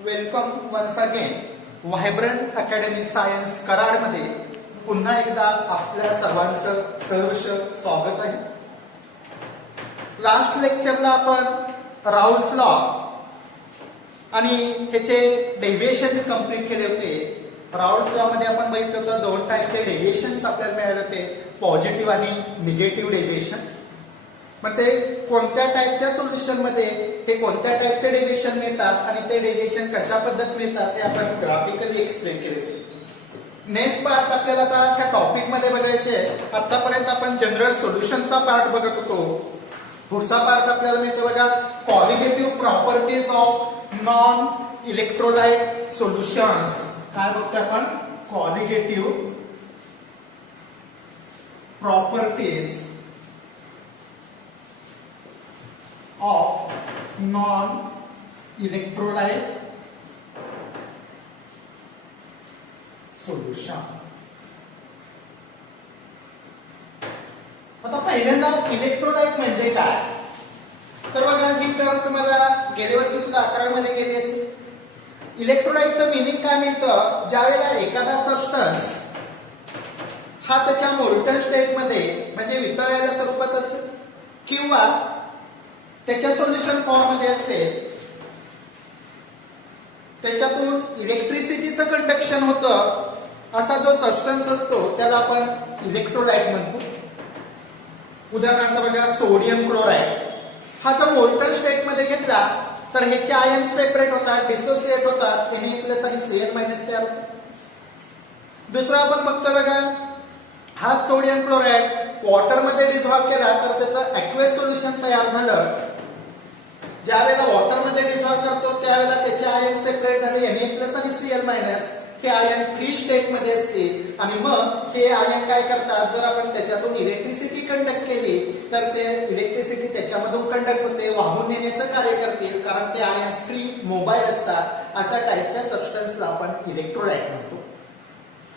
Welcome once again vibrant academy science कराडमध्ये पुन्हा एकदा आपल्या सर्वांचं सहर्ष स्वागत आहे. लास्ट लेक्चरला आपण राऊल्स लॉ आणि ह्याचे डेव्हिएशन्स कंप्लीट केले होते. राऊल्स लॉ मध्ये आपण बघितलं होतं दोन टाईपचे डेव्हिएशन्स आपल्याला मिळाले होते, पॉझिटिव्ह आणि निगेटिव्ह डेव्हिएशन. मग ते कोणत्या टाईपच्या सोल्युशन मध्ये ते कोणत्या टाईपचे डेव्हिएशन मिळतात आणि ते डेव्हिएशन कशा पद्धत मिळतात ते आपण ग्राफिकली एक्सप्लेन केले होते. नेक्स्ट पार्ट आपल्याला आता ह्या टॉपिक मध्ये बघायचे. आतापर्यंत आपण जनरल सोल्युशनचा पार्ट बघत होतो. पुढचा पार्ट आपल्याला मिळतो बघा, qualitative properties of non electrolyte solutions. काय बघतो आपण? Qualitative properties of non-electrolyte solution. आता पहिल्यांदा इलेक्ट्रोलाइट म्हणजे काय तर बघा, ही टर्म तुम्हाला गेल्या वर्षी सुद्धा 11वी मध्ये गेली असेल. इलेक्ट्रोलाइटचं मिनिंग काय मिळतं? ज्यावेळेला एखादा सबस्टन्स हा त्याच्या मोल्टन स्टेट मध्ये म्हणजे वितळलेल्या स्वरूपात असेल किंवा त्याच्या सोल्युशन फॉर्म मध्ये असेल, त्याच्यातून इलेक्ट्रिसिटीचं कंडक्शन होतं, असा जो सबस्टन्स असतो त्याला आपण इलेक्ट्रोलाइट म्हणतो. उदाहरणार्थ बघा, सोडियम क्लोराईड हा जर मोल्टन स्टेट मध्ये घेतला तर ह्याचे आयन सेपरेट होतात, डिसोसिएट होतात, Na+ आणि Cl- तयार होतात. दुसरा आपण बघतो बघा, हा सोडियम क्लोराईड वॉटर मध्ये डिझॉल्व्ह केला तर त्याचं ॲक्वेस सोल्युशन तयार झालं. ज्यावेळेला वॉटर मध्ये डिझॉल्व्ह करतो त्यावेळेला त्याचे आयन सेपरेट झाले, Na+ आणि Cl- हे आयन फ्री स्टेट मध्ये असतील आणि मग हे आयन काय करतात, जर आपण त्याच्यातून इलेक्ट्रिसिटी कंडक्ट केली तर ते इलेक्ट्रिसिटी त्याच्यामधून कंडक्ट होते, वाहून नेण्याचं कार्य करतील, कारण ते आयन्स फ्री मोबाईल असतात. अशा टाईपच्या सबस्टन्सला आपण इलेक्ट्रोलाइट म्हणतो.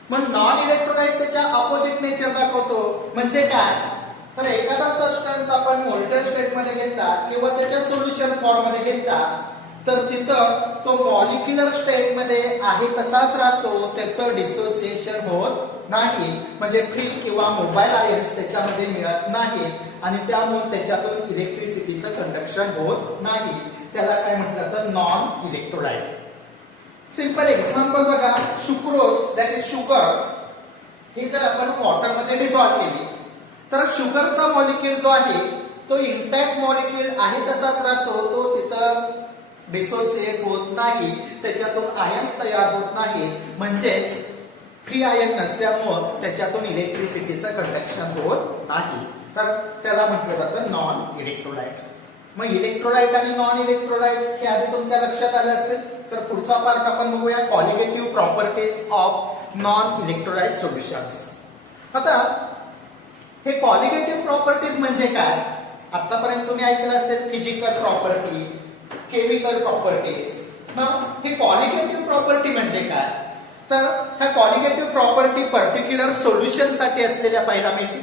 मग नॉन इलेक्ट्रोलाइट त्याच्या अपोजिट नेचर दाखवतो. म्हणजे काय तर एखादा सबस्टन्स आपण मोल्टन स्टेट मध्ये घेतला किंवा त्याच्या सोल्युशन फॉर्म मध्ये घेतला तर तिथं तो मॉलिक्युलर स्टेट मध्ये आहे तसाच राहतो, त्याचं डिसोसिएशन होत नाही, म्हणजे फ्री किंवा मोबाईल आयन्स त्याच्यामध्ये मिळत नाही आणि त्यामुळे त्याच्यातून इलेक्ट्रिसिटीचं कंडक्शन होत नाही. त्याला काय म्हटलं तर नॉन इलेक्ट्रोलाइट. सिंपल एक्झाम्पल बघा, सुक्रोज दॅट इज शुगर, ही जर आपण वॉटर मध्ये डिझॉल्व्ह केली तर शुगरचा मॉलिक्यूल जो आहे तो इंटॅक्ट मॉलिक्यूल आहे तसाच राहतो, तो तिथं डिसोसिएट होत नाही, त्याच्यातून आयन्स तयार होत नाही, म्हणजेच फ्री आयन नसल्यामुळे त्याच्यातून इलेक्ट्रिसिटीचं कंडक्शन होत नाही. तर त्याला म्हटलं जातं नॉन इलेक्ट्रोलाइट. मग इलेक्ट्रोलाइट आणि नॉन इलेक्ट्रोलाइट हे आधी तुमच्या लक्षात आलं असेल. तर पुढचा पार्ट आपण बघूया, qualitative properties of non electrolyte solutions. आता हे क्वालिटेटिव्ह प्रॉपर्टीज म्हणजे काय? आतापर्यंत तुम्ही ऐकलं असेल फिजिकल प्रॉपर्टी, केमिकल प्रॉपर्टीज. मग हे क्वालिटेटिव्ह प्रॉपर्टी म्हणजे काय तर ह्या क्वालिटेटिव्ह प्रॉपर्टी पर्टिक्युलर सोल्युशन साठी असलेल्या पाहायला मिळतील.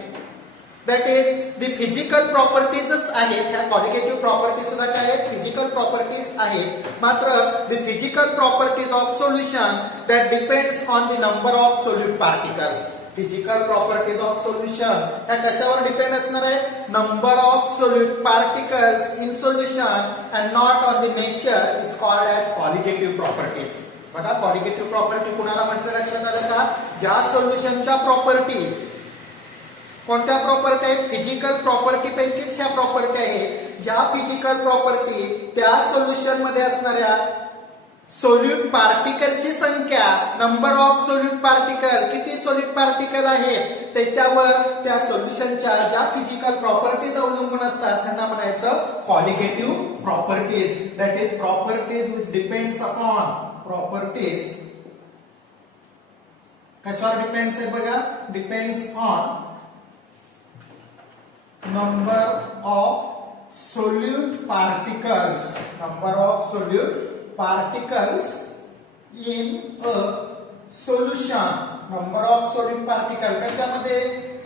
दॅट इज द फिजिकल प्रॉपर्टीजच आहेत. ह्या क्वालिटेटिव्ह प्रॉपर्टी सुद्धा काय आहेत? फिजिकल प्रॉपर्टीज आहेत. मात्र the physical properties of solution that depends on the number of solute particles. Physical properties of solution ह्या कशावर डिपेंड असणार आहे? Number of solute particles in solution and not on the nature. It's called as qualitative properties. बघा, qualitative property कुणाला म्हटलं लक्षात आलं का? ज्या सोल्युशनच्या प्रॉपर्टी कोणत्या प्रॉपर्टी आहेत? फिजिकल प्रॉपर्टी पैकीच ह्या प्रॉपर्टी आहेत. ज्या फिजिकल प्रॉपर्टी त्या सोल्युशन मध्ये असणाऱ्या सोल्यूट पार्टिकलची संख्या, नंबर ऑफ सोल्यूट पार्टिकल, किती सोल्यूट पार्टिकल आहेत त्याच्यावर त्या सोल्युशनच्या ज्या फिजिकल प्रॉपर्टीज अवलंबून असतात त्यांना म्हणायचं qualitative properties. That is properties which depends upon properties. कशावर डिपेंड्स आहे बघा? Depends on number of solute particles, number of solute particles in a solution number of solute particle कशामध्ये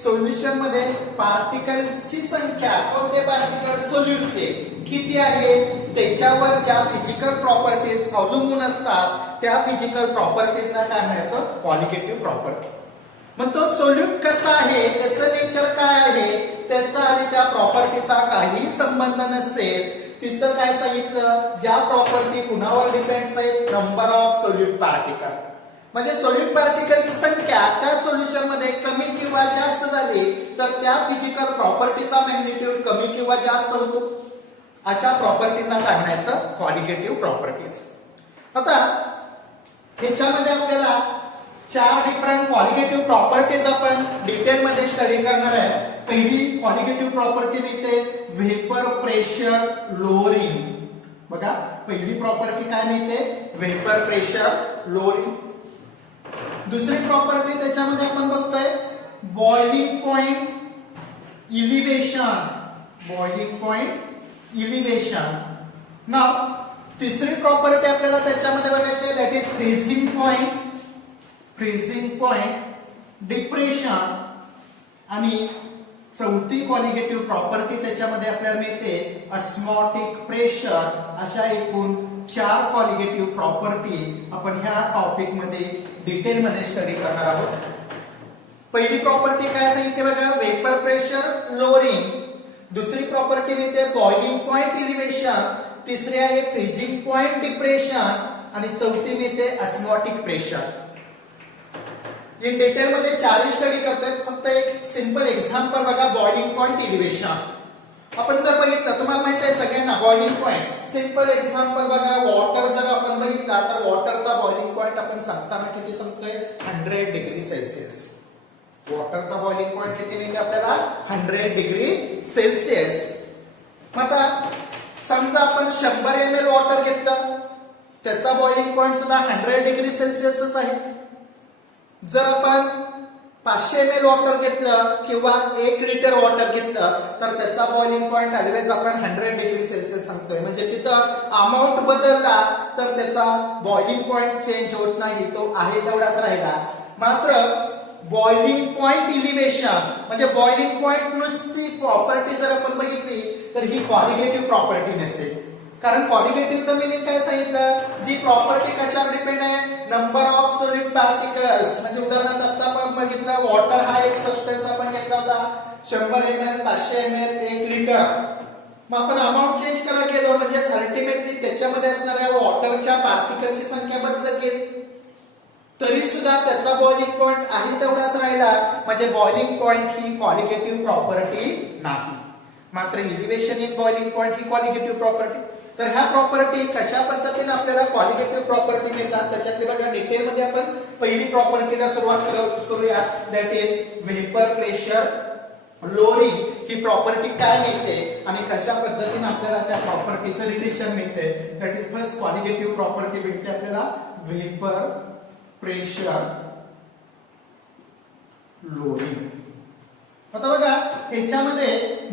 सोल्युशन मध्ये पार्टिकलची संख्या कोणते पार्टिकल सोल्युटचे किती आहे त्याच्यावर ज्या फिजिकल प्रॉपर्टीज अवलंबून असतात त्या फिजिकल प्रॉपर्टीजना काय म्हणायचं क्वालिटेटिव्ह प्रॉपर्टी मग तो सोल्यूट कसा आहे त्याचं नेचर काय आहे त्याचा आणि त्या प्रॉपर्टीचा काही संबंध नसेल तिथं काय सांगितलं ज्या प्रॉपर्टी कुणावर डिपेंड्स आहे नंबर ऑफ सोल्यूट पार्टिकल म्हणजे सोल्यूट पार्टिकलची संख्या त्या सोल्युशन मध्ये कमी किंवा जास्त झाली तर त्या फिजिकल प्रॉपर्टीचा मॅग्निट्यूड कमी किंवा जास्त होतो अशा प्रॉपर्टींना काय म्हणायचं क्वालिटेटिव्ह प्रॉपर्टीज आता ह्याच्यामध्ये आपल्याला 4 डिफरंट क्वालिटेटिव्ह प्रॉपर्टीज आपण डिटेल मध्ये स्टडी करणार आहे पहिली क्वालिटेटिव्ह प्रॉपर्टी मिळते व्हेपर प्रेशर लोअरिंग बघा पहिली प्रॉपर्टी काय मिळते व्हेपर प्रेशर लोअरिंग दुसरी प्रॉपर्टी त्याच्यामध्ये आपण बघतोय बॉइलिंग पॉइंट इलिव्हेशन नाव तिसरी प्रॉपर्टी आपल्याला त्याच्यामध्ये बघायची that is freezing point depression आणि चौथी क्वालिटेटिव्ह प्रॉपर्टी त्याच्यामध्ये आपल्याला मिळते ऑस्मॉटिक प्रेशर अशा एकूण 4 क्वालिटेटिव्ह प्रॉपर्टी आपण ह्या टॉपिक मध्ये डिटेल मध्ये स्टडी करणार आहोत पहिली प्रॉपर्टी काय सांगितली बघा वेपर प्रेशर लोअरिंग दुसरी प्रॉपर्टी मिळते बॉइलिंग पॉइंट इलिव्हेशन तिसरी आहे फ्रीजिंग पॉइंट डिप्रेशन आणि चौथी मिळते ऑस्मॉटिक प्रेशर इन डिटेल मध्ये 4 स्टडी करतोय फक्त एक सिंपल एक्झाम्पल बघा बॉइलिंग पॉइंट इलिव्हेशन आपण जर बघितलं तुम्हाला माहित आहे सगळ्यांना बॉइलिंग पॉइंट सिंपल एक्झाम्पल बघा वॉटर जर आपण बघितला तर वॉटरचा बॉइलिंग पॉइंट आपण सांगताना किती सांगतोय 100 डिग्री सेल्सिअस वॉटरचा बॉइलिंग पॉइंट किती मिळते आपल्याला 100 डिग्री सेल्सिअस मग आता समजा आपण 100 ml वॉटर घेतलं त्याचा बॉइलिंग पॉइंट सुद्धा 100 डिग्री सेल्सिअसच आहे जर आपण 500 ml वॉटर घेतलं किंवा 1 लिटर वॉटर घेतलं तर त्याचा बॉइलिंग पॉइंट ऑलवेज आपण 100 डिग्री सेल्सिअस सांगतोय म्हणजे तिथं अमाऊंट बदलला तर त्याचा बॉइलिंग पॉइंट चेंज होत नाही तो आहे तेवढाच राहिला मात्र बॉइलिंग पॉइंट इलिव्हेशन म्हणजे बॉइलिंग पॉइंट नुसती प्रॉपर्टी जर आपण बघितली तर ही क्वालिटेटिव्ह प्रॉपर्टी नसेल कारण क्वालिटेटिव्हचं मिनिंग काय सांगितलं जी प्रॉपर्टी कशावर डिपेंड आहे नंबर ऑफ सोल्यूट पार्टिकल्स म्हणजे उदाहरणार्थ आता आपण बघितलं वॉटर हा एक सबस्टन्स आपण घेतला होता 100 ml 500 ml 1 लिटर मग आपण अमाऊंट चेंज करायला गेलो म्हणजे अल्टिमेटली त्याच्यामध्ये असणाऱ्या वॉटरच्या पार्टिकलची संख्या बदलत गेली तरी सुद्धा त्याचा बॉइलिंग पॉइंट आहे तेवढाच राहिला म्हणजे बॉइलिंग पॉइंट ही क्वालिटेटिव्ह प्रॉपर्टी नाही मात्र elevation in boiling point he qualitative property तर ह्या प्रॉपर्टी कशा पद्धतीने आपल्याला क्वालिटेटिव्ह प्रॉपर्टी मिळतात त्याच्यातले बघा डिटेल मध्ये आपण पहिली प्रॉपर्टीला सुरुवात करूया that is vapour pressure lowering he property काय मिळते आणि कशा पद्धतीने आपल्याला त्या प्रॉपर्टीचं रिलेशन मिळते that is first qualitative property मिळते आपल्याला व्हेपर प्रेशर लोअरिंग आता बघा ह्याच्यामध्ये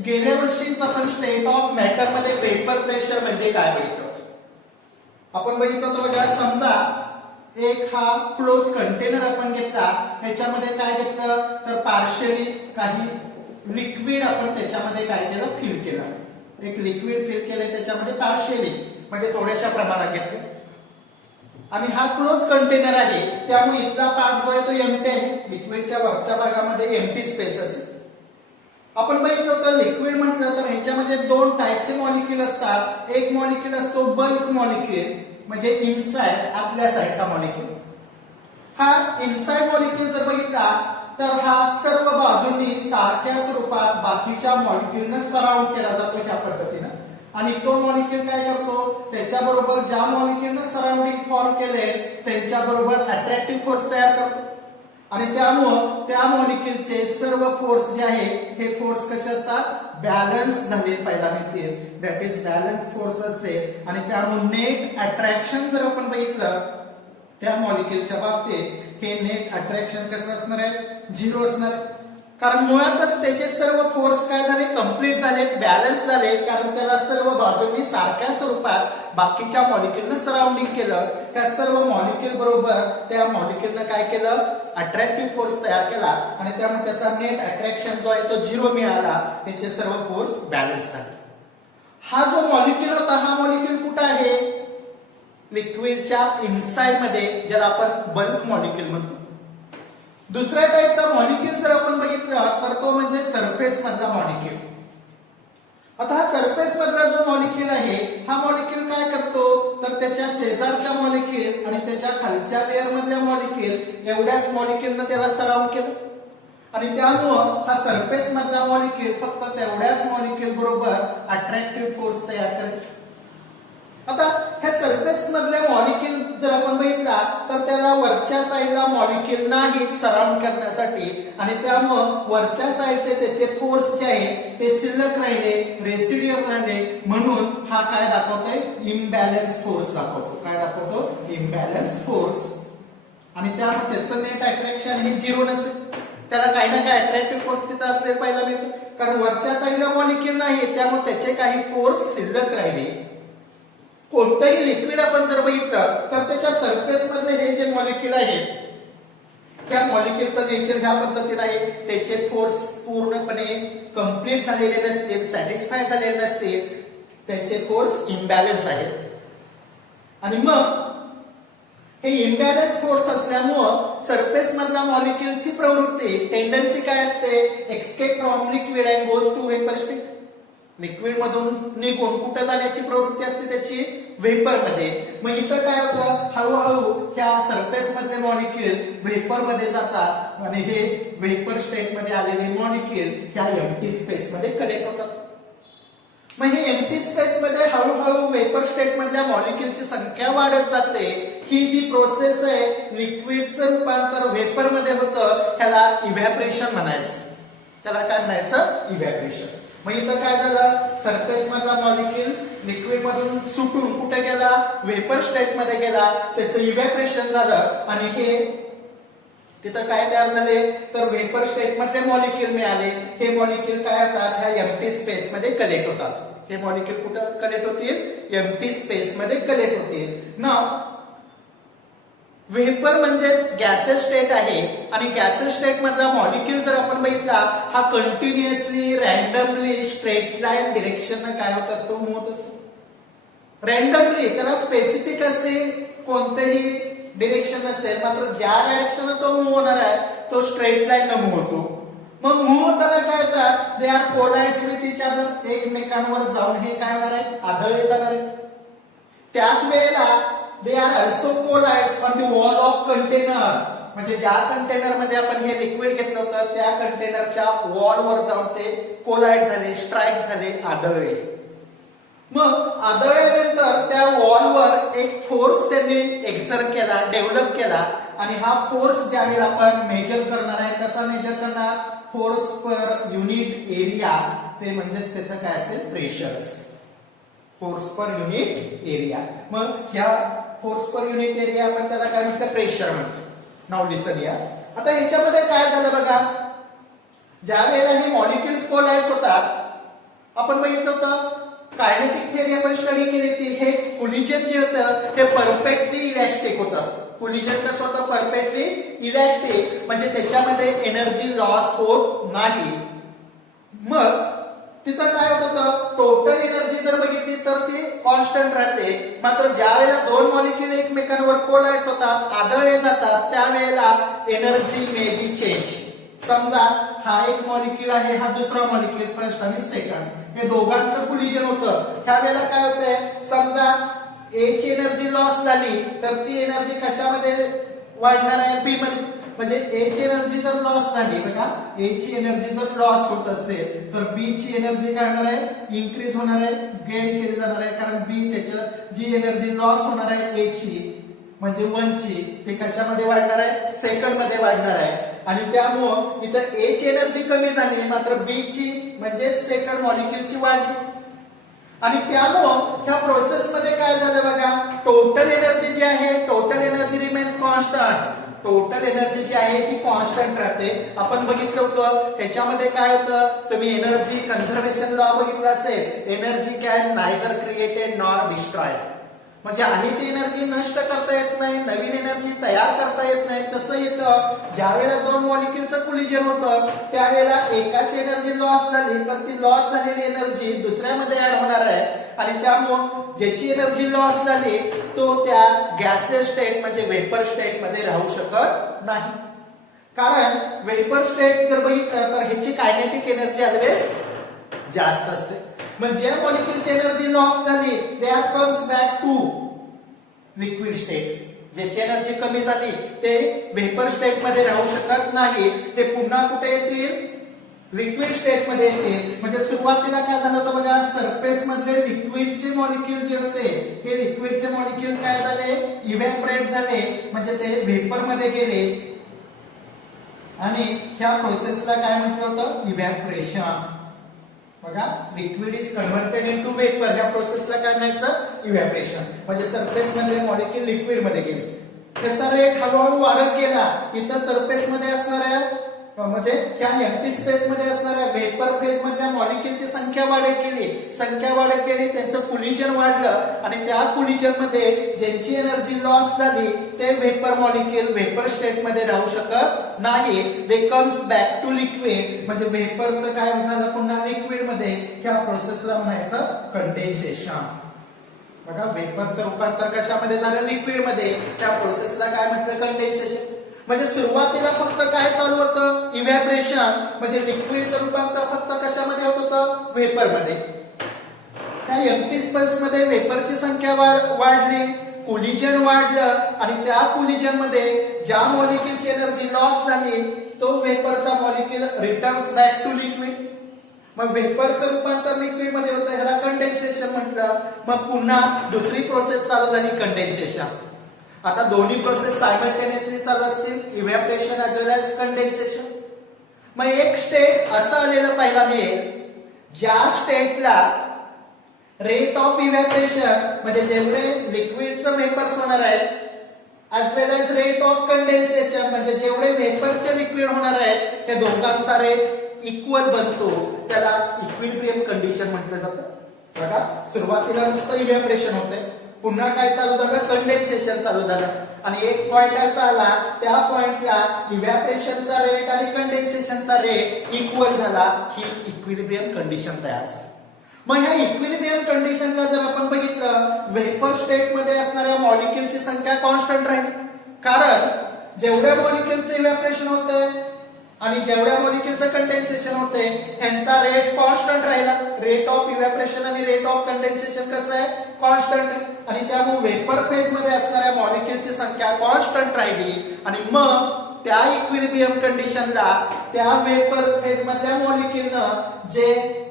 गेल्या वर्षीच आपण स्टेट ऑफ मॅटर मध्ये वेपर प्रेशर म्हणजे काय बघितलं आपण बघितलं होतं बघा समजा एक हा क्लोज कंटेनर आपण घेतला ह्याच्यामध्ये काय घेतलं तर पार्शियली काही लिक्विड आपण त्याच्यामध्ये काय केलं फिल केलं एक लिक्विड फिल केलं त्याच्यामध्ये पार्शियली म्हणजे थोड्याशा प्रमाणात घेतलं आणि हा क्लोज कंटेनर आहे त्यामुळे इथला पार्ट जो आहे तो एम्प्टी आहे लिक्विडच्या वरच्या भागामध्ये एम्प्टी स्पेस असेल आपण बघितलं होतं लिक्विड म्हटलं तर ह्याच्यामध्ये 2 टाईपचे मॉलिक्यूल असतात एक मॉलिक्यूल असतो बल्क मॉलिक्यूल म्हणजे इनसाइड आतल्या साईडचा मॉलिक्यूल हा इनसाइड मॉलिक्यूल जर बघितला तर हा सर्व बाजूंनी सारख्या स्वरूपात बाकीच्या मॉलिक्यूलने सराउंड केला जातो ह्या पद्धतीने आणि तो मॉलिक्यूल काय करतो त्याच्याबरोबर ज्या मॉलिक्यूलने सराउंडिंग फॉर्म केले त्यांच्याबरोबर अट्रॅक्टिव्ह फोर्स तयार करतो आणि त्यामुळे त्या मॉलिक्यूलचे सर्व फोर्स जे आहे हे फोर्स कसे असतात बॅलन्स झाले पहिला मिळतील दॅट इज बॅलन्स फोर्स असेल आणि त्यामुळे नेट अट्रॅक्शन जर आपण बघितलं त्या मॉलिक्यूलच्या बाबतीत हे नेट अट्रॅक्शन कसं असणार आहे 0 असणार आहे कारण मुळातच त्याचे सर्व फोर्स काय झाले, कंप्लीट झाले, बॅलन्स झाले, कारण त्याला सर्व बाजूंनी सारख्या स्वरूपात बाकीच्या मॉलिक्युलनं सराउंडिंग केलं. त्या सर्व मॉलिक्युल बरोबर त्या मॉलिक्युलनं काय केलं, अट्रॅक्टिव्ह फोर्स तयार केला आणि त्यामुळे त्याचा नेट अट्रॅक्शन जो आहे तो 0 मिळाला. त्याचे सर्व फोर्स बॅलन्स झाले. हा जो मॉलिक्युल होता, हा मॉलिक्युल कुठं आहे, लिक्विडच्या इनसाइड मध्ये, ज्याला आपण बल्क मॉलिक्युल म्हणतो. दुसऱ्या टाईपचा मॉलिक्युल जर आपण बघितलं तर तो म्हणजे सरफेस मधला मॉलिक्युल. आता हा सरफेस मधला जो मॉलिक्युल आहे, हा मॉलिक्युल काय करतो तर त्याच्या शेजारच्या मॉलिक्युल आणि त्याच्या खालच्या लेअर मधल्या मॉलिक्युल एवढ्याच मॉलिक्युलनं त्याला सराउंड केलं आणि त्यामुळं हा सरफेस मधला मॉलिक्युल फक्त तेवढ्याच मॉलिक्युल बरोबर अट्रॅक्टिव्ह फोर्स तयार करेल. आता ह्या सरफेस मधल्या मॉलिक्युल जर आपण बघितला तर त्याला वरच्या साईडला मॉलिक्युल नाही सराउंड करण्यासाठी आणि त्यामुळं वरच्या साईडचे त्याचे फोर्स जे आहे ते शिल्लक राहिले, रेसिड्युअल राहिले, म्हणून हा काय दाखवतोय, इम्बॅलन्स फोर्स दाखवतो. काय दाखवतो, इम्बॅलन्स फोर्स. आणि त्यामुळे त्याचं नेट अट्रॅक्शन हे 0 नसेल, त्याला काही ना काही अट्रॅक्टिव्ह फोर्स तिथं असलेला पाहायला मिळतो, कारण वरच्या साईडला मॉलिक्युल नाही, त्यामुळे त्याचे काही फोर्स शिल्लक राहिले. कोणतंही लिक्विड आपण जर बघितलं तर त्याच्या सरफेस मधले हे जे मॉलिक्युल आहेत, त्या मॉलिक्युलचं नेचर ह्या पद्धतीने आहे, त्याचे फोर्स पूर्णपणे कंप्लीट झालेले नसतील, सॅटिस्फाय झालेले नसतील, त्याचे फोर्स इम्बॅलन्स आहेत. आणि मग हे इम्बॅलन्स फोर्स असल्यामुळं सरफेस मधल्या मॉलिक्युलची प्रवृत्ती, टेंडन्सी काय असते, escape from liquid and goes to vapour state. Liquid मधून निघून कुठे जाण्याची प्रवृत्ती असते त्याची, वेपर मध्ये. मग इथं काय होतं, हळूहळू ह्या सरफेस मधले मॉलिक्युल वेपर मध्ये जातात आणि हे वेपर स्टेट मध्ये आलेले मॉलिक्युल ह्या एम्प्टी स्पेस मध्ये कलेक्ट होतात. मग हे एम्प्टी स्पेस मध्ये हळूहळू वेपर स्टेट मधल्या मॉलिक्युलची संख्या वाढत जाते. ही जी प्रोसेस आहे, लिक्विडचं रूपांतर वेपर मध्ये होतं, ह्याला इव्हॅपोरेशन म्हणायचं. त्याला काय म्हणायचं, इव्हॅपोरेशन. मग इथं काय झालं, सरफेस मधला मॉलिक्युल लिक्विड मधून सुटून कुठे गेला, वेपर स्टेट मध्ये गेला, त्याचं इव्हॅपोरेशन झालं आणि हे तिथं काय तयार झाले तर वेपर स्टेट मध्ये मॉलिक्युल मिळाले. हे मॉलिक्युल काय होतात, ह्या एम्प्टी स्पेस मध्ये कलेक्ट होतात. हे मॉलिक्युल कुठं कलेक्ट होतील, एम्प्टी स्पेस मध्ये कलेक्ट होतील. नाव वेपर म्हणजेच गॅसेस स्टेट आहे आणि गॅसेस स्टेट मधला मॉलिक्युल जर आपण बघितला, हा continuously randomly straight line direction काय होत असतो, मूव्ह होत असतो. रॅन्डमली, त्याला स्पेसिफिक असे कोणतेही डिरेक्शन नसेल, मात्र ज्या डायरेक्शन तो मूव्ह होणार आहे तो स्ट्रेट लाईन न मूव्ह होतो. मग मूव्ह होताना काय होतात, they are collides with each other, एकमेकांवर जाऊन हे काय होणार आहे, आदळले जाणार आहे. त्याच वेळेला they are also collides on the wall of container. म्हणजे ज्या कंटेनर मध्ये आपण हे लिक्विड घेतलं होतं त्या कंटेनरच्या वॉल वर जाऊन ते कोलाइड झाले, स्ट्राइक झाले, आदळले. मग आदळल्यानंतर त्या वॉल वर एक फोर्स त्यांनी एक्सर्ट केला, डेव्हलप केला आणि हा फोर्स ज्यावेळेला आपण मेजर करणार आहे, कसा मेजर करणार, फोर्स पर युनिट एरिया, ते म्हणजेच त्याचं काय असेल, प्रेशर असेल. Force per unit area. मग ह्या फोर्स पर युनिट एरिया आपण त्याला काय म्हणतो, प्रेशर म्हणतो. नाव लिसन या. आता ह्याच्यामध्ये काय झालं बघा, ज्या वेळेला हे मॉलिक्युल्स कोलाइड्स होतात, आपण बघितलं होतं कायनेटिक थिअरी आपण स्टडी केली होती, हे कोलिजन जे होतं ते परफेक्टली इलॅस्टिक होतं. कोलिजन कसं होतं, परफेक्टली इलॅस्टिक, म्हणजे त्याच्यामध्ये एनर्जी लॉस होत नाही. मग तिथं काय होत होतं, टोटल एनर्जी जर बघितली तर ती कॉन्स्टंट राहते. मात्र ज्या वेळेला दोन मॉलिक्युल एकमेकांवर कोलाइड्स होतात, आदळले जातात, त्यावेळेला एनर्जी मे बी चेंज. समजा हा एक मॉलिक्युल आहे, हा दुसरा मॉलिक्युल, फर्स्ट आणि सेकंड, हे दोघांचं कोलिजन होतं. त्यावेळेला काय होतंय, समजा ए ची एनर्जी लॉस झाली तर ती एनर्जी कशामध्ये वाढणार आहे, बी मध्ये. म्हणजे ए ची एनर्जी जर लॉस झाली बघा, ए ची एनर्जी जर लॉस होत असेल तर बी ची एनर्जी काय होणार आहे, इन्क्रीज होणार आहे, गेन केली जाणार आहे. कारण बी त्याच्या जी एनर्जी लॉस होणार आहे ए ची म्हणजे 1 ची, ते कशामध्ये वाढणार आहे, सेकंड मध्ये वाढणार आहे. आणि त्यामुळं इथं ए ची एनर्जी कमी झाली, मात्र बी ची म्हणजे सेकंड मॉलिक्युलची वाढली. आणि त्यामुळं ह्या प्रोसेस मध्ये काय झालं बघा, टोटल एनर्जी जी आहे, total energy remains constant. Total energy जी आहे ती कॉन्स्टंट राहते. आपण बघितलं होतं ह्याच्यामध्ये काय होतं, तुम्ही एनर्जी कन्झर्वेशन लॉ बघितला असेल, energy can neither created nor destroyed. म्हणजे आहे ती एनर्जी नष्ट करता येत नाही, नवीन एनर्जी तयार करता येत नाही. तसं येतं ज्यावेळेला दोन मॉलिक्युलचं कोलिजन होतं त्यावेळेला एकाची एनर्जी लॉस झाली तर ती लॉस झालेली एनर्जी दुसऱ्यामध्ये ऍड होणार आहे आणि त्यामुळे ज्याची एनर्जी लॉस झाली तो त्या गॅसियस स्टेट म्हणजे वेपर स्टेट मध्ये राहू शकत नाही. कारण वेपर स्टेट जर बघितलं तर ह्याची कायनेटिक एनर्जी ऑलवेज जास्त असते. म्हणजे ज्या मॉलिक्युलची एनर्जी लॉस झाली that comes back to liquid state. ज्याची एनर्जी कमी झाली ते वेपर स्टेट मध्ये राहू शकत नाही, ते पुन्हा कुठे येतील, लिक्विड स्टेट मध्ये येतील. म्हणजे सुरुवातीला काय झालं होतं बघा, सरफेस मधले लिक्विडचे मॉलिक्युल जे होते हे लिक्विडचे मॉलिक्युल काय झाले, इव्हॅपोरेट झाले, म्हणजे ते वेपर मध्ये गेले आणि ह्या प्रोसेसला काय म्हटलं होतं, इव्हॅपोरेशन. बघा, liquid is converted into vapour, ह्या प्रोसेसला काय म्हणायचं, इव्हॅपोरेशन. म्हणजे सरफेस मधले मॉलिक्युल लिक्विड मध्ये गेले, त्याचा रेट हळूहळू वाढत गेला. इथं सरफेस मध्ये असणाऱ्या म्हणजे ह्या एम्प्टी स्पेस मध्ये असणाऱ्या वेपर फेज मधल्या मॉलिक्युलची संख्या वाढत गेली, त्यांचं कोलिजन वाढलं आणि त्या कोलिजन मध्ये ज्यांची एनर्जी लॉस झाली ते वेपर मॉलिक्युल वेपर स्टेट मध्ये राहू शकत नाही, they comes back to liquid. म्हणजे वेपरचं काय झालं, पुन्हा लिक्विड मध्ये. ह्या प्रोसेसला म्हणायचं कंडेन्सेशन. बघा, वेपरचं रूपांतर कशामध्ये झालं, लिक्विड मध्ये. त्या प्रोसेसला काय म्हटलं, कंडेन्सेशन. म्हणजे सुरुवातीला फक्त काय चालू होतं, इव्हॅपोरेशन. म्हणजे लिक्विडचं रूपांतर फक्त कशामध्ये होत होतं, वेपर मध्ये. त्या एम्प्टी स्पेस मध्ये वेपरची संख्या वाढली, कोलिजन वाढलं आणि त्या कोलिजन मध्ये ज्या मॉलिक्युलची एनर्जी लॉस झाली तो वेपरचा molecule returns back to liquid. मग वेपरचं रूपांतर लिक्विड मध्ये होतं, ह्याला कंडेन्सेशन म्हटलं. मग पुन्हा दुसरी प्रोसेस चालू झाली, कंडेन्सेशन. आता दोन्ही प्रोसेस सायमल्टेनियसली चालू असतील, इव्हॅपोरेशन एज वेल एज कंडेन्सेशन. मग एक स्टेट असं आलेलं पाहायला मिळेल ज्या स्टेटला रेट ऑफ इव्हॅपोरेशन म्हणजे जेवढे लिक्विडचं वेपर्स होणार आहे as well as rate of condensation म्हणजे जेवढे वेपरचे लिक्विड होणार आहे त्या दोघांचा रेट इक्वल बनतो, त्याला इक्विलिब्रियम कंडिशन म्हटलं जातं. बघा, सुरुवातीला नुसतं इव्हॅपोरेशन होते, पुन्हा काय चालू झालं, कंडेन्सेशन चालू झालं आणि एक पॉइंट असा आला त्या पॉइंटला इव्हॅपोरेशनचा रेट आणि कंडेन्सेशनचा रेट इक्वल झाला, ही इक्विलिब्रियम कंडिशन तयार झाली. मग ह्या इक्विलिब्रियम कंडिशनला जर आपण बघितलं, वेपर स्टेट मध्ये असणाऱ्या मॉलिक्युलची संख्या कॉन्स्टंट राहिली, कारण जेवढ्या मॉलिक्युलचं इव्हॅपोरेशन होतंय आणि जेवढ्या मॉलिक्युलचं कंडेन्सेशन होते ह्यांचा रेट कॉन्स्टंट राहिला. रेट ऑफ इव्हॅपोरेशन आणि रेट ऑफ कंडेन्सेशन कसं आहे, कॉन्स्टंट. आणि त्यामुळे वेपर फेज मध्ये असणाऱ्या मॉलिक्युलची संख्या कॉन्स्टंट राहिली आणि मग त्या इक्विलिब्रियम कंडिशनला त्या वेपर फेज मधल्या मॉलिक्युलनं जे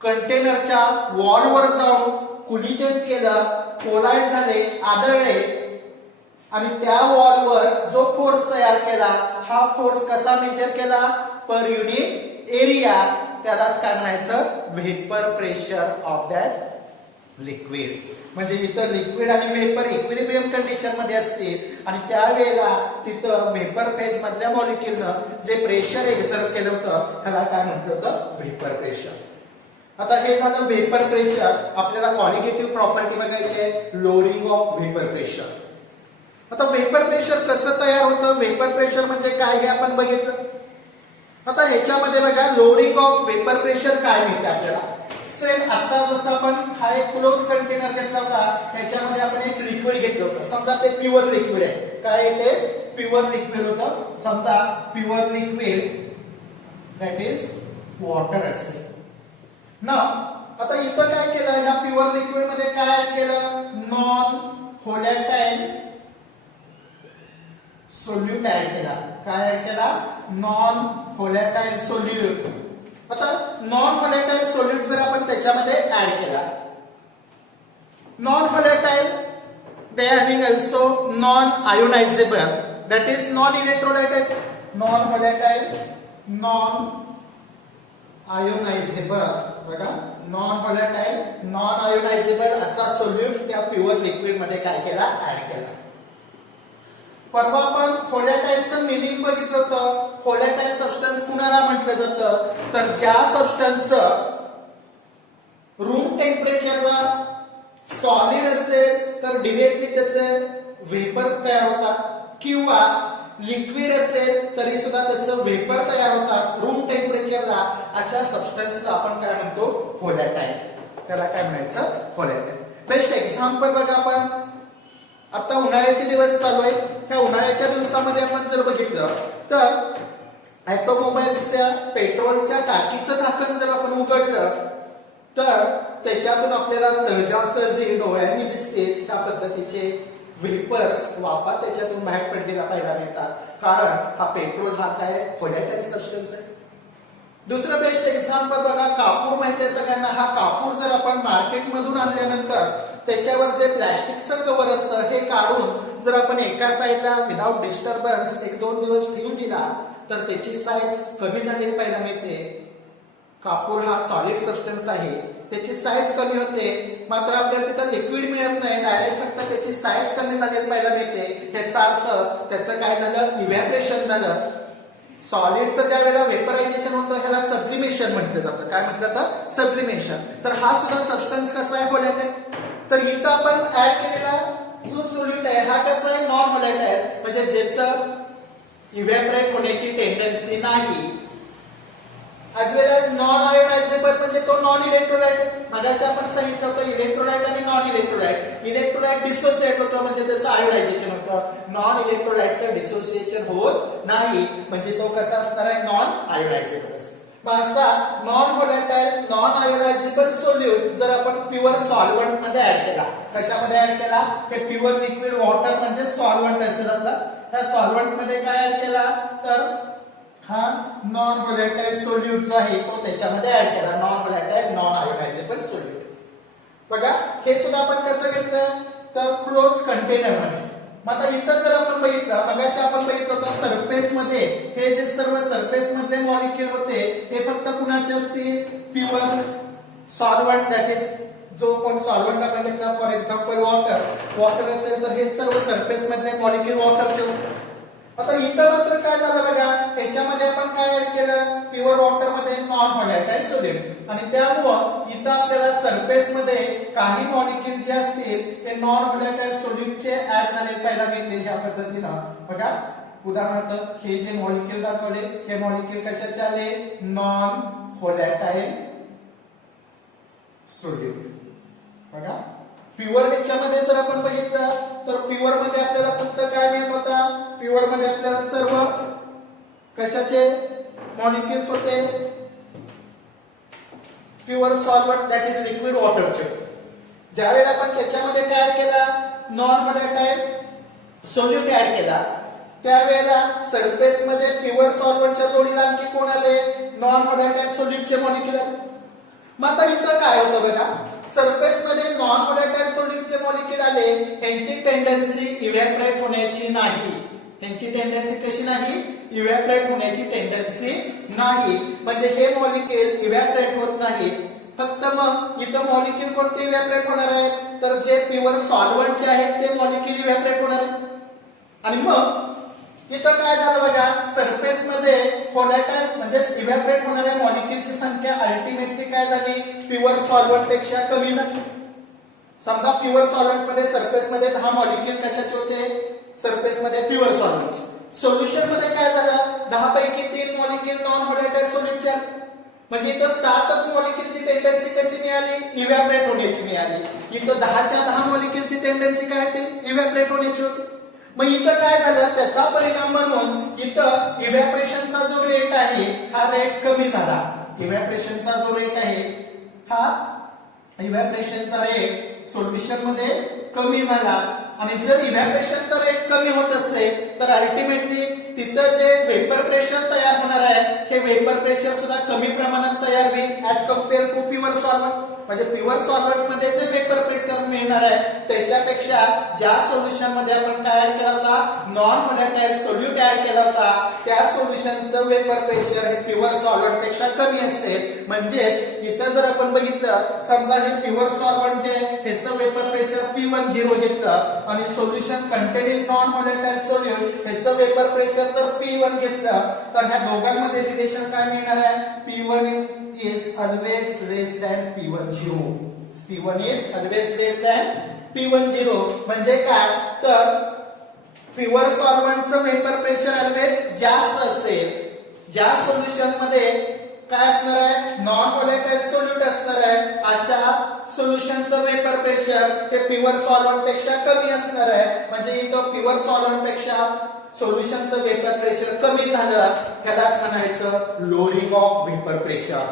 कंटेनरच्या वॉलवर जाऊन कोलिजन केलं, कोलाइड झाले, आदळले आणि त्या वॉलवर जो फोर्स तयार केला हा फोर्स कसा मेजर केला, पर युनिट एरिया, त्यालाच काय म्हणायचं, vapour pressure of that liquid. म्हणजे इथं लिक्विड आणि वेपर इक्विलिब्रियम कंडिशन मध्ये असतील आणि त्यावेळेला तिथं वेपर फेज मधल्या मॉलिक्युलनं जे प्रेशर एक्झर्ट केलं होतं त्याला काय म्हटलं होतं, वेपर प्रेशर. आता हे झालं वेपर प्रेशर. आपल्याला क्वालिटेटिव्ह प्रॉपर्टी बघायची आहे, लोअरिंग ऑफ वेपर प्रेशर. आता वेपर प्रेशर कसं तयार होतं, वेपर प्रेशर म्हणजे काय हे आपण बघितलं. आता ह्याच्यामध्ये बघा, लोअरिंग ऑफ वेपर प्रेशर काय मिळते आपल्याला. सेम आता जसं आपण हा एक क्लोज कंटेनर घेतला होता, ह्याच्यामध्ये आपण एक लिक्विड घेतलं होतं. समजा ते प्युअर लिक्विड आहे, काय ते प्युअर लिक्विड होतं. समजा pure liquid that is water असेल ना. आता इथं काय केलं, ह्या प्युअर लिक्विड मध्ये काय ऍड केलं, नॉन व्होलॅटाइल सोल्यूट ऍड केला. काय ऍड केला, नॉन व्होलॅटाइल सोल्यूट. आता नॉन व्होलॅटाइल सोल्यूट जर आपण त्याच्यामध्ये ऍड केला, non volatile they are having also non ionisable that is non electrolytic. Non volatile, non ionisable. बघा, नॉन व्होलॅटाइल, नॉन आयोनायझेबल असा सोल्यूट त्या प्युअर लिक्विड मध्ये काय केला, ऍड केला. परवा आपण व्होलॅटाईलचं मिनिंग बघितलं होतं. व्होलॅटाईल सबस्टन्स कुणाला म्हटलं जातं, तर ज्या सबस्टन्सचं रूम टेम्परेचरला सॉलिड असेल तर डिरेक्टली त्याचे वेपर तयार होतात, किंवा लिक्विड असेल तरी सुद्धा त्याचं वेपर तयार होतात रूम टेम्परेचरला. अशा सबस्टन्सला आपण काय म्हणतो, व्होलॅटाईल. त्याला काय म्हणायचं, व्होलॅटाईल. बेस्ट एक्झाम्पल बघा, आपण आता उन्हाळ्याचे दिवस चालू आहे. त्या उन्हाळ्याच्या दिवसामध्ये आपण जर बघितलं तर ऑटोमोबाईल्सच्या पेट्रोलच्या टाकीचं झाकण जर आपण उघडलं तर त्याच्यातून आपल्याला सहजासहजी डोळ्यांनी दिसते त्या पद्धतीचे वेपर्स, वाफा त्याच्यातून बाहेर पडलेला पाहायला मिळतात. कारण हा पेट्रोल हा काय, व्होलॅटाईल सबस्टन्स आहे. दुसरं बेस्ट एक्झाम्पल बघा, कापूर माहिती आहे सगळ्यांना. हा कापूर जर आपण मार्केटमधून आणल्यानंतर त्याच्यावर जे प्लॅस्टिकचं कव्हर असतं हे काढून जर आपण एका साईडला विदाउट डिस्टर्बन्स 1-2 दिवस ठेवून दिला तर त्याची साईज कमी झालेली पाहायला मिळते. कापूर हा सॉलिड सबस्टन्स आहे, त्याची साईज कमी होते, मात्र आपल्याला तिथं लिक्विड मिळत नाही, डायरेक्ट फक्त त्याची साईज कमी झालेली पाहायला मिळते. त्याचा अर्थ त्याचं काय झालं, इव्हॅपोरेशन झालं. सॉलिडचं ज्या वेळेला वेपरायझेशन होतं ह्याला सब्लिमेशन म्हटलं जातं. काय म्हटलं तर, सब्लिमेशन. तर हा सुद्धा सबस्टन्स कसा आहे, व्होलॅटाईल. तर इथं आपण ऍड केलेला जो सोल्यूट आहे हा कसा आहे, नॉन व्होलॅटाईल, म्हणजे ज्याचं इव्हॅपोरेट होण्याची टेंडन्सी नाही. ॲज वेल एज नॉन आयोनायझेबल, म्हणजे तो नॉन इलेक्ट्रोलाइट. मगाशी आपण सांगितलं होतं इलेक्ट्रोलाइट आणि नॉन इलेक्ट्रोलाइट. इलेक्ट्रोलाइट डिसोसिएट होतं म्हणजे त्याचं आयोनायझेशन होतं. नॉन इलेक्ट्रोलाइटचं डिसोसिएशन होत नाही, म्हणजे तो कसा असणार आहे, नॉन आयोनायझेबल असेल. मग असा non volatile non ionisable solute जर आपण प्युअर सॉल्व्हंट मध्ये ऍड केला, कशामध्ये ऍड केला, हे प्युअर लिक्विड वॉटर म्हणजे सॉल्व्हंट असेल आपला. त्या सॉल्व्हंट मध्ये काय ऍड केला, तर हा नॉन व्होलॅटाईल सोल्यूट जो आहे तो त्याच्यामध्ये ऍड केला. Non volatile non ionisable solute. बघा हे सुद्धा आपण कसं घेतलं, तर क्लोज कंटेनर मध्ये. मग आता इथं जर आपण बघितलं, मगाशी आपण बघितलं होतं सरफेस मध्ये हे जे सर्व सरफेस मधले मॉलिक्युल होते हे फक्त कुणाचे असतील, प्युअर सॉल्व्हंट. दॅट इज जो कोण सॉल्व्हंट आपण घेतला, फॉर एक्झाम्पल वॉटर असेल तर हे सर्व सरफेस मधले मॉलिक्युल वॉटरचे होते. आता इथं मात्र काय झालं बघा, त्याच्यामध्ये आपण काय ऍड केलं, प्युअर वॉटर मध्ये नॉन व्होलॅटाईल सोल्यूट. आणि त्यामुळं इथं आपल्याला सरफेस मध्ये काही मॉलिक्युल जे असतील ते नॉन व्होलॅटाईल सोल्यूटचे ऍड झाले पाहायला मिळतील ह्या पद्धतीनं. बघा उदाहरणार्थ हे जे मॉलिक्युल दाखवले हे मॉलिक्युल कशाचे आले, नॉन व्होलॅटाईल सोल्यूट. बघा प्युअर ह्याच्यामध्ये जर आपण बघितलं तर प्युअर मध्ये आपल्याला फक्त काय मिळत होता, प्युअर मध्ये आपल्याला सर्व कशाचे मॉलिक्युल्स होते, pure solvent that is liquid वॉटरचे. ज्यावेळेला आपण त्याच्यामध्ये काय ऍड केला, नॉन व्होलॅटाईल सोल्यूट ऍड केला, त्यावेळेला सरफेस मध्ये प्युअर सॉल्व्हंटच्या जोडीला आणखी कोण आले, नॉन व्होलॅटाईल सोल्यूटचे मॉलिक्युल. मग आता इथं काय होतं बघा, सरफेस मध्ये नॉन व्होलॅटाईल सोल्यूटचे मॉलिक्युल आले, यांची टेंडन्सी इव्हॅपोरेट होण्याची नाही. यांची टेंडन्सी कशी नाही, इव्हॅपोरेट होण्याची टेंडन्सी नाही. म्हणजे हे मॉलिक्युल इव्हॅपोरेट होत नाही. फक्त मग इथं मॉलिक्युल कोणते इव्हॅपोरेट होणार आहे, तर जे प्युअर सॉल्व्हंट जे आहेत ते मॉलिक्युल इव्हॅपोरेट होणार आहे. आणि मग इथं काय झालं बघा, सरफेस मध्ये व्होलॅटाईल म्हणजे इव्हॅपोरेट होणाऱ्या मॉलिक्युलची संख्या अल्टिमेटली काय झाली, प्युअर सॉल्व्हंट पेक्षा कमी झाली. समजा प्युअर सॉल्व्हंट मध्ये सरफेस मध्ये 10 मॉलिक्युल कशाचे होते, सरफेस मध्ये प्युअर सॉल्व्हंटचे. सोल्युशन मध्ये काय झालं, 10 पैकी 3 मॉलिक्युल नॉन व्होलॅटाईल सोल्यूटचे. म्हणजे इथं 7च मॉलिक्युलची टेंडन्सी कशी मिळाली, इव्हॅपोरेट होण्याची मिळाली. इथं 10च्या 10 मॉलिक्युलची टेंडन्सी काय होती, इव्हॅपोरेट होण्याची होती. मग इथं काय झालं, त्याचा परिणाम म्हणून इथं इव्हॅपोरेशनचा जो रेट आहे हा रेट कमी झाला. इव्हॅपोरेशनचा जो रेट आहे हा इव्हॅपोरेशनचा रेट सोल्युशन मध्ये कमी झाला. आणि जर इव्हॅपोरेशनचा रेट कमी होत असेल तर अल्टिमेटली तिथं जे वेपर प्रेशर तयार होणार आहे हे वेपर प्रेशर सुद्धा कमी प्रमाणात तयार होईल as compare to pure solvent. म्हणजे प्युअर सॉल्व्हंट मध्ये जे वेपर प्रेशर मिळणार आहे त्याच्यापेक्षा ज्या सोल्युशन मध्ये आपण काय ऍड केला होता, नॉन व्होलॅटाईल सोल्यूट ऍड केला होता, त्या सोल्युशनचं वेपर प्रेशर हे प्युअर सॉल्व्हंट पेक्षा कमी असेल. म्हणजेच इथं जर आपण बघितलं, समजा हे प्युअर सॉल्व्हंट जे ह्याचं वेपर प्रेशर P10 घेतलं आणि solution containing non volatile solute ह्याचं वेपर प्रेशर जर P1 घेतलं तर ह्या दोघांमध्ये रिलेशन काय मिळणार आहे, P1 is always less than P10. P1 is always less than P10. म्हणजे काय तर प्युअर सॉल्व्हंटचं वेपर प्रेशर ऑलवेज जास्त असेल. ज्या सोल्युशन मध्ये काय असणार आहे, नॉन व्होलॅटाईल सोल्यूट असणार आहे, अशा सोल्युशनचं वेपर प्रेशर हे प्युअर सॉल्व्हंट पेक्षा कमी असणार आहे. म्हणजे इथं प्युअर सॉल्व्हंट पेक्षा सोल्युशनचं वेपर प्रेशर कमी झालं, त्यालाच म्हणायचं लोअरिंग ऑफ वेपर प्रेशर.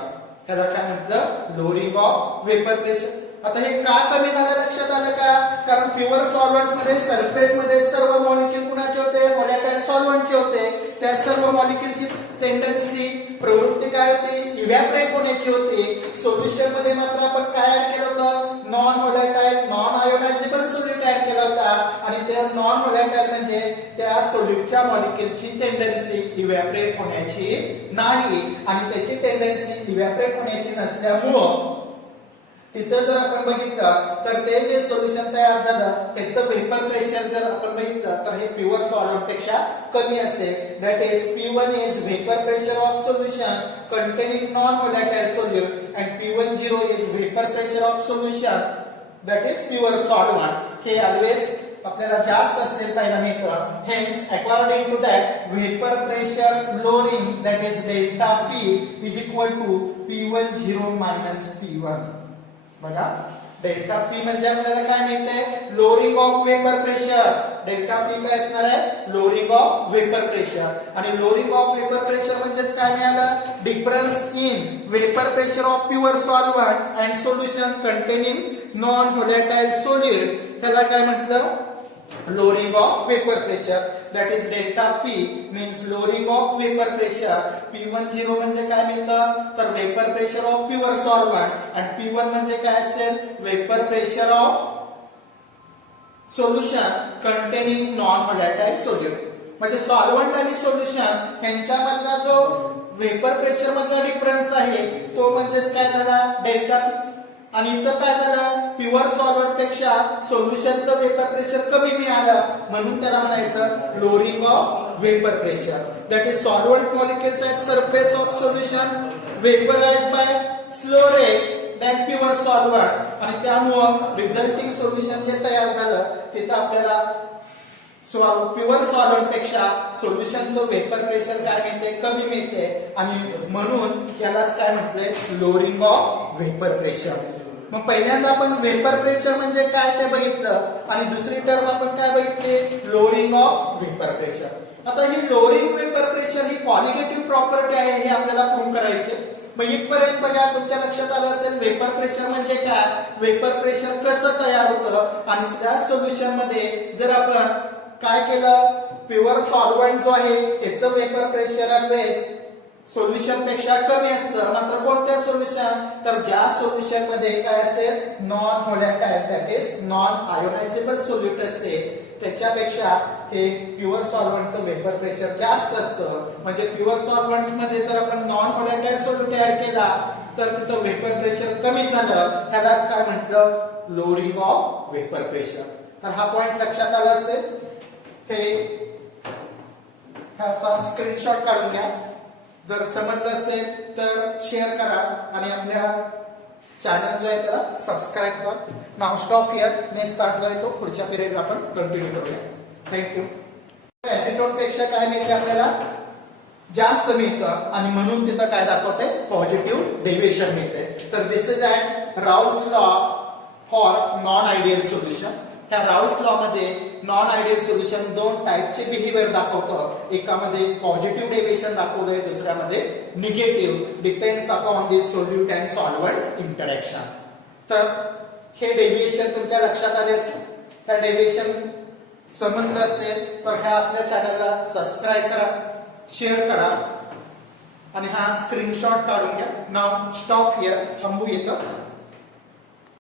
त्याला काय म्हटलं, लोअरिंग ऑफ वेपर प्रेशर. आता हे का कमी झालं लक्षात आलं का, कारण प्युअर सॉल्व्हंट मध्ये सरफेस मध्ये सर्व मॉलिक्यूल कुणाचे होते, व्होलॅटाईल सॉल्व्हंटचे होते. त्या सर्व मॉलिक्यूलची टेंडन्सी प्रवृत्ती काय होती, इव्हॅपोरेट होण्याची होती. सोल्युशन मध्ये मात्र आपण काय ऍड केलं होतं, non volatile non ionisable solute add केला होता. आणि त्या नॉन व्होलॅटाईल म्हणजे त्या सोल्यूटच्या मॉलिक्यूलची टेंडन्सी इव्हॅपोरेट होण्याची नाही, आणि त्याची टेंडन्सी इव्हॅपोरेट होण्याची नसल्यामुळं तिथं जर आपण बघितलं तर ते जे सोल्युशन तयार झालं त्याचं वेपर प्रेशर जर आपण बघितलं तर हे प्युअर सॉल्व्हंट पेक्षा कमी असेल. That is P1 is vapour pressure of solution containing non volatile solute and P10 is vapour pressure of solution that is pure solvent. हे ऑलवेज आपल्याला जास्त असेल पाहायला मिळतं. Hence according to that vapour pressure lowering that is delta P is equal to P10 minus P1. बघा delta P म्हणजे आपल्याला काय मिळते, lowering of vapour pressure. Delta P काय असणार आहे, लोअरिंग ऑफ वेपर प्रेशर. आणि लोअरिंग ऑफ वेपर प्रेशर म्हणजे काय मिळालं, difference in vapour pressure of pure solvent and solution containing non volatile solute. त्याला काय म्हटलं, lowering of vapor pressure. That is delta P means lowering of vapor pressure. P10 म्हणजे काय मिळतं, तर vapor pressure of pure solvent and P1 म्हणजे काय असेल, vapor pressure of solution containing non volatile solute. म्हणजे सॉल्व्हंट आणि सोल्युशन यांच्यामधला जो वेपर प्रेशर मधला डिफरन्स आहे तो म्हणजे काय झाला, डेल्टा P. आणि इथं काय झालं, प्युअर सॉल्व्हंट पेक्षा सोल्युशनचं वेपर प्रेशर कमी मिळालं, म्हणून त्याला म्हणायचं lowering of vapour pressure. That is solvent molecules at surface of solution vaporise by slow rate than pure solvent. आणि त्यामुळं रिझल्टिंग सोल्युशन जे तयार झालं तिथं आपल्याला प्युअर सॉल्व्हंट पेक्षा सोल्युशनचं वेपर प्रेशर काय मिळते, कमी मिळते. आणि म्हणून यालाच काय म्हटलंय, लोअरिंग ऑफ वेपर प्रेशर. मग पहिल्यांदा आपण वेपर प्रेशर म्हणजे काय ते बघितलं, आणि दुसरी टर्म आपण काय बघितली, लोअरिंग ऑफ वेपर प्रेशर. आता ही लोअरिंग वेपर प्रेशर ही क्वालिटेटिव्ह प्रॉपर्टी आहे, हे आपल्याला प्रूव्ह करायचे. मग इथपर्यंत बघा तुमच्या लक्षात आलं असेल वेपर प्रेशर म्हणजे काय, वेपर प्रेशर कसं तयार होतं. आणि त्या सोल्युशन मध्ये जर आपण काय केलं, प्युअर सॉल्व्हंट जो आहे त्याचं वेपर प्रेशर ऑलवेज सोल्युशन पेक्षा कमी असतं. मात्र कोणत्या सोल्युशन, तर ज्या सोल्युशन मध्ये काय असेल, non volatile that is non ionisable solute असेल त्याच्यापेक्षा हे प्युअर सॉल्व्हंटचं वेपर प्रेशर जास्त असतं. म्हणजे प्युअर सॉल्व्हंट मध्ये जर आपण नॉन व्होलॅटाईल सोल्यूट ऍड केला तर तिथं वेपर प्रेशर कमी झालं, त्यालाच काय म्हटलं, लोअरिंग ऑफ वेपर प्रेशर. तर हा पॉइंट लक्षात आला असेल. हे ह्याचा स्क्रीनशॉट काढून घ्या. जर समजलं असेल तर शेअर करा आणि आपल्या चॅनल जो आहे त्याला सबस्क्राईब करा. नाव स्टॉप हिअर, नेक्स्ट पार्ट जो आहे तो पुढच्या पिरियड आपण कंटिन्यू करूया. थँक्यू. ऍसिटोन पेक्षा काय मिळते, आपल्याला जास्त मिळतं आणि म्हणून तिथं काय दाखवते, पॉझिटिव्ह डेव्हिएशन मिळते. तर this is at Raoult's law for non ideal solution. ह्या राउल्स लॉ मध्ये नॉन आयडियल सोल्युशन दोन टाईपचे बिहेवियर दाखवतं. एकामध्ये पॉझिटिव्ह डेव्हिएशन दाखवलंय, दुसऱ्यामध्ये negative, depends upon this solute and solvent interaction. तर हे डेव्हिएशन तुमच्या लक्षात आले असेल. त्या डेव्हिएशन समजलं असेल तर ह्या आपल्या चॅनलला सबस्क्राईब करा, शेअर करा आणि हा स्क्रीनशॉट काढून घ्या. नाव स्टॉप हिअर, थांबू येतं.